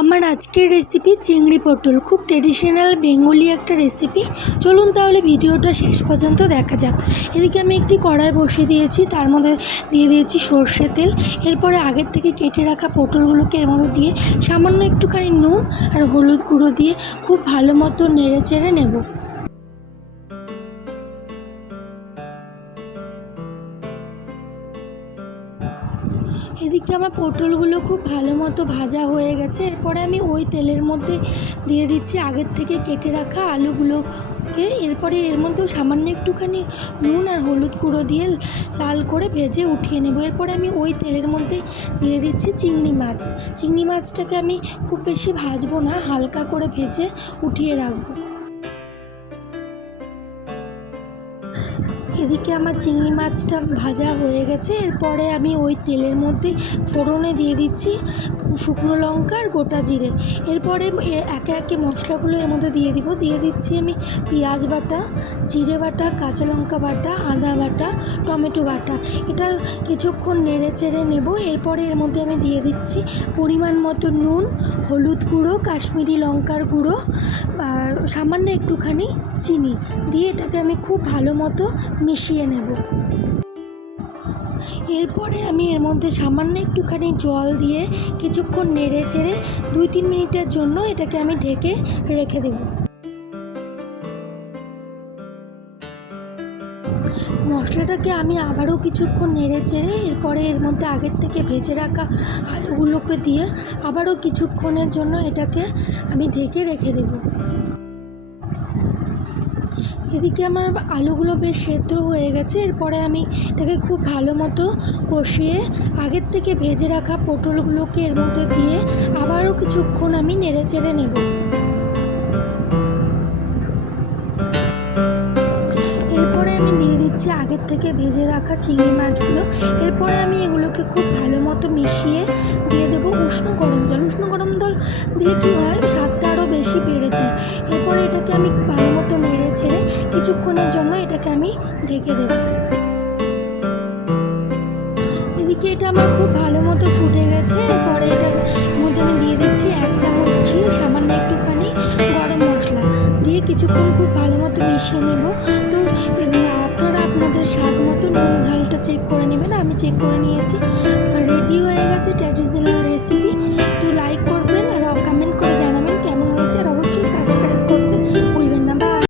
আমার আজকের রেসিপি চিংড়ি পটল। খুব ট্রেডিশনাল বেঙ্গলি একটা রেসিপি চলুন তাহলে ভিডিওটা শেষ পর্যন্ত দেখা যাক। এদিকে আমি একটি কড়াই বসিয়ে দিয়েছি, তার মধ্যে দিয়ে দিয়েছি সর্ষে তেল। এরপরে আগের থেকে কেটে রাখা পটলগুলোকে এর মধ্যে দিয়ে সামান্য একটুখানি নুন আর হলুদ গুঁড়ো দিয়ে খুব ভালো মতো নেড়ে চেড়ে নেব। এদিকে আমার পটলগুলো খুব ভালো মতো ভাজা হয়ে গেছে। এরপরে আমি ওই তেলের মধ্যে দিয়ে দিচ্ছি আগের থেকে কেটে রাখা আলুগুলোকে। এরপরে এর মধ্যেও সামান্য একটুখানি নুন আর হলুদ গুঁড়ো দিয়ে লাল করে ভেজে উঠিয়ে নেব। এরপরে আমি ওই তেলের মধ্যে দিয়ে দিচ্ছি চিংড়ি মাছ। চিংড়ি মাছটাকে আমি খুব বেশি ভাজবো না, হালকা করে ভেজে উঠিয়ে রাখব। এদিকে আমার চিংড়ি মাছটা ভাজা হয়ে গেছে। এরপরে আমি ওই তেলের মধ্যে ফোড়নে দিয়ে দিচ্ছি শুকনো লঙ্কা আর গোটা জিরে। এরপরে একে একে মশলাগুলো এর মধ্যে দিয়ে দিব। দিয়ে দিচ্ছি আমি পেঁয়াজ বাটা, জিরে বাটা, কাঁচা লঙ্কা বাটা, আদা বাটা টমেটো বাটা। এটা কিছুক্ষণ নেড়ে চেড়ে নেব, এরপরে এর মধ্যে আমি দিয়ে দিচ্ছি পরিমাণ মতো নুন, হলুদ গুঁড়ো, কাশ্মীরি লঙ্কার গুঁড়ো সামান্য একটুখানি চিনি। দিয়ে এটাকে আমি খুব ভালো মতো মিশিয়ে নেব। এরপরে আমি এর মধ্যে সামান্য একটুখানি জল দিয়ে কিছুক্ষণ নেড়ে চেড়ে দুই তিন মিনিটের জন্য এটাকে আমি ঢেকে রেখে দেব। মশলাটাকে আমি আবারও কিছুক্ষণ নেড়ে চেড়ে এরপরে এর মধ্যে আগের থেকে ভেজে রাখা আলুগুলোকে দিয়ে আবারও কিছুক্ষণের জন্য এটাকে আমি ঢেকে রেখে দেবো। এদিকে আমার আলুগুলো বেশ সেদ্ধ হয়ে গেছে। এরপরে আমি এটাকে খুব ভালো মতো কষিয়ে আগের থেকে ভেজে রাখা পটলগুলোকে এর মধ্যে দিয়ে আবারও কিছুক্ষণ আমি নেড়ে চেড়ে নেব। দিচ্ছি আগের থেকে ভেজে রাখা চিংড়ি মাছগুলো, এরপরে আমি এগুলোকে খুব ভালো মতো মিশিয়ে দিয়ে দেবো উষ্ণ গরম জল। উষ্ণ গরম জল দিলে কী হয়? স্বাদটা আরও বেশি বেড়ে যায়। এরপরে এটাকে আমি ভালো মতো নেড়ে ছেড়ে কিছুক্ষণের জন্য এটাকে আমি ঢেকে দেবো। এদিকে এটা আমার খুব ভালো মতো ফুটে গেছে। এরপরে দিয়ে কিছুক্ষণ খুব ভালো মতো মিশিয়ে নেব। তো আপনারা আপনাদের স্বাদ মতো নুন ঝালটা চেক করে নেবেন। আমি চেক করে নিয়েছি। রেডি হয়ে গেছে ট্র্যাডিশনাল